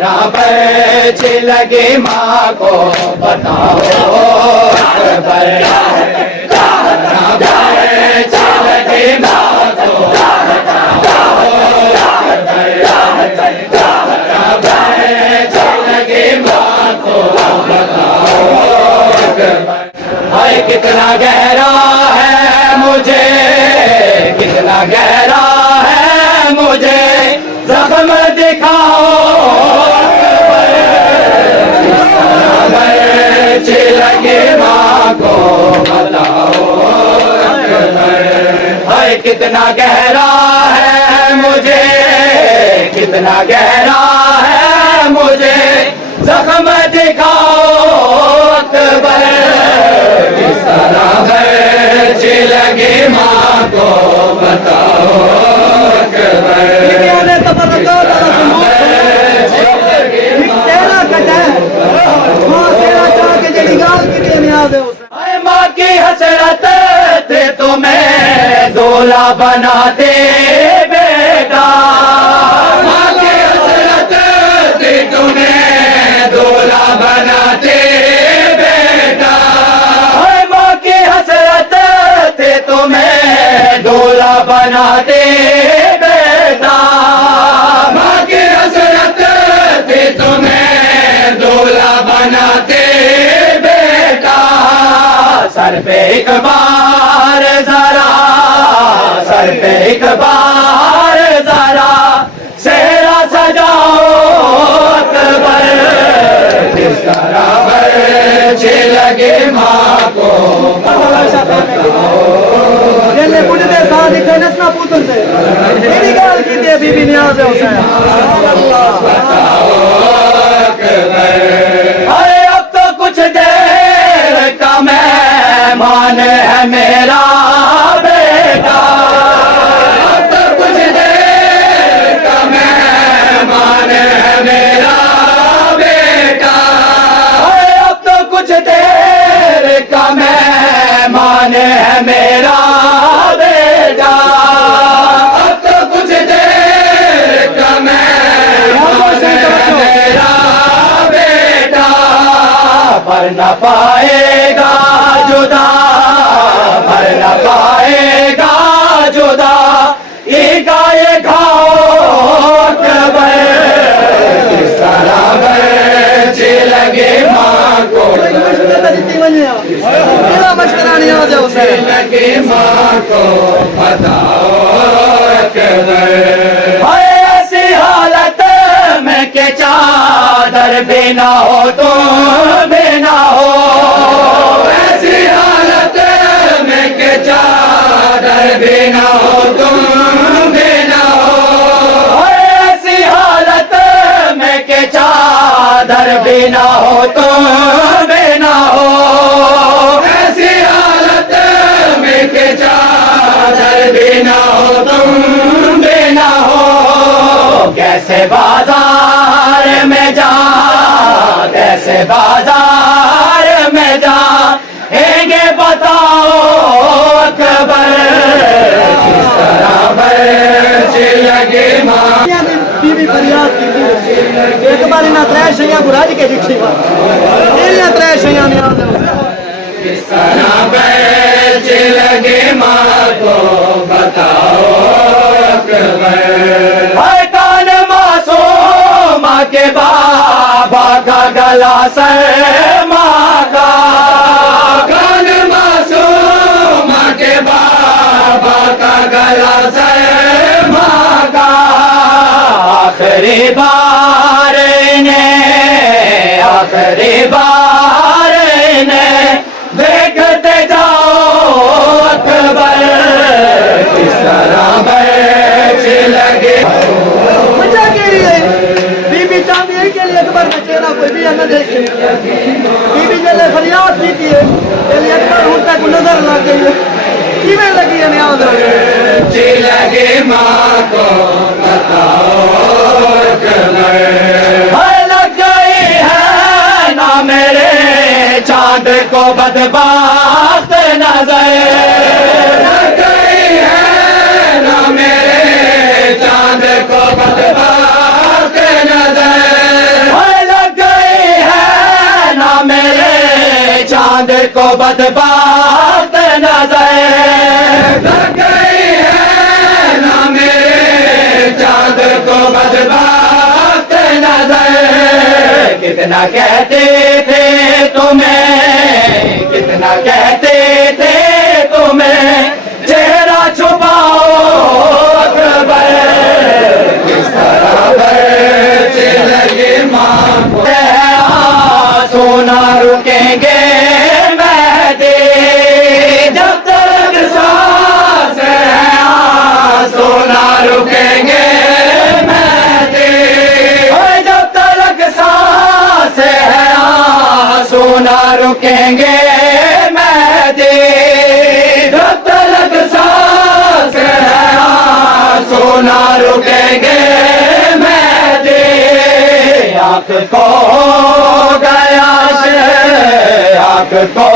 अच्छी लगी माँ को बताओ अकबर अच्छी लगी माँ को बताओ अच्छी लगी माँ को बताओ हाय कितना गहरा है मुझे कितना गहरा है मुझे जख्म दिखाओ अच्छी लगी माँ को बताओ हाय कितना गहरा है मुझे कितना गहरा है मुझे जख्म दिखाओ अकबर किस तरह है अच्छी लगी माँ को बताओ अकबर माँ की हसरत थे तुम्हें दूल्हा बनाते बेटा माँ की हसरत थी तुम्हें दूल्हा बनाते बेटा माँ की हसरत थे तुम्हें दूल्हा बनाते बेटा माँ की हसरत थी तुम्हें दूल्हा बनाते सर पे एक बार जरा सर पे एक बार जरा सेहरा सजाओ अकबर किस तरह अच्छी लगी माँ को बीबी न्याज़ अरे अब तो कुछ देर का मेहमान है मेरा बेटा अब तो कुछ देर का मेहमान है मेरा बेटा अब तो कुछ देर का मेहमान है मेरा बेटा अब तो कुछ देर का मेहमान है मेरा बेटा पर न पाएगा जुदा भर न पाएगा जुदा ये गाये खाओ अकबर किस तरह अच्छी लगी माँ को लगी माँ को बताओ अकबर ऐसी हालत में के चादर भी ना हो तुम भी ना हो ऐसी हालत में के चादर भी ना हो तुम भी ना हो ऐसी हालत में के चादर भी ना हो तुम भी ना हो ऐसी हालत में के चादर भी ना हो तुम भी ना हो कैसे बाजार में जा कैसे बाजार में जा हेंगे बताओ अकबर किस तरह अच्छी लगी माँ बीबी फरियाद की एक बार इन्हें त्रै शैयां बुराज के दिखी बात त्रै शैयां किस तरह अच्छी लगी माँ को बताओ अकबर कान मासूम के बाबा का गला सर माँ का कान मासूम के बाबा का गला सर माँ का आखिरी बार ने देखते जाओ अकबर किस तरह अच्छी लगे मजा के लिए बीबी चाहती है के लिए अकबर का चेहरा कोई भी न देखे बीबी जले फरियाद की है अकबर उन तक नजर लग गई किमें लगी है न्याज अच्छी लगी माँ को बताओ अकबर लग गई है ना मेरे चांद को बदबाख्त नजर लग गई है ना मेरे चांद को बदबाख्त नजर चांद को बदबात नजर लग गई है ना मेरे चांद को बदबात नजर। कितना कहते थे तुम्हें, कितना कहते थे तुम्हें, चेहरा छुपाओ अकबर। किस तरह बरसे लगे माँ को सोना रुकेंगे मेहदी जब तक सांस है, सोना रुकेंगे मेहदी जब तक सांस है, सोना रुकेंगे मेहदी जब तक सांस है, सोना रुकेंगे मेहदी। आँख को गया से आँख को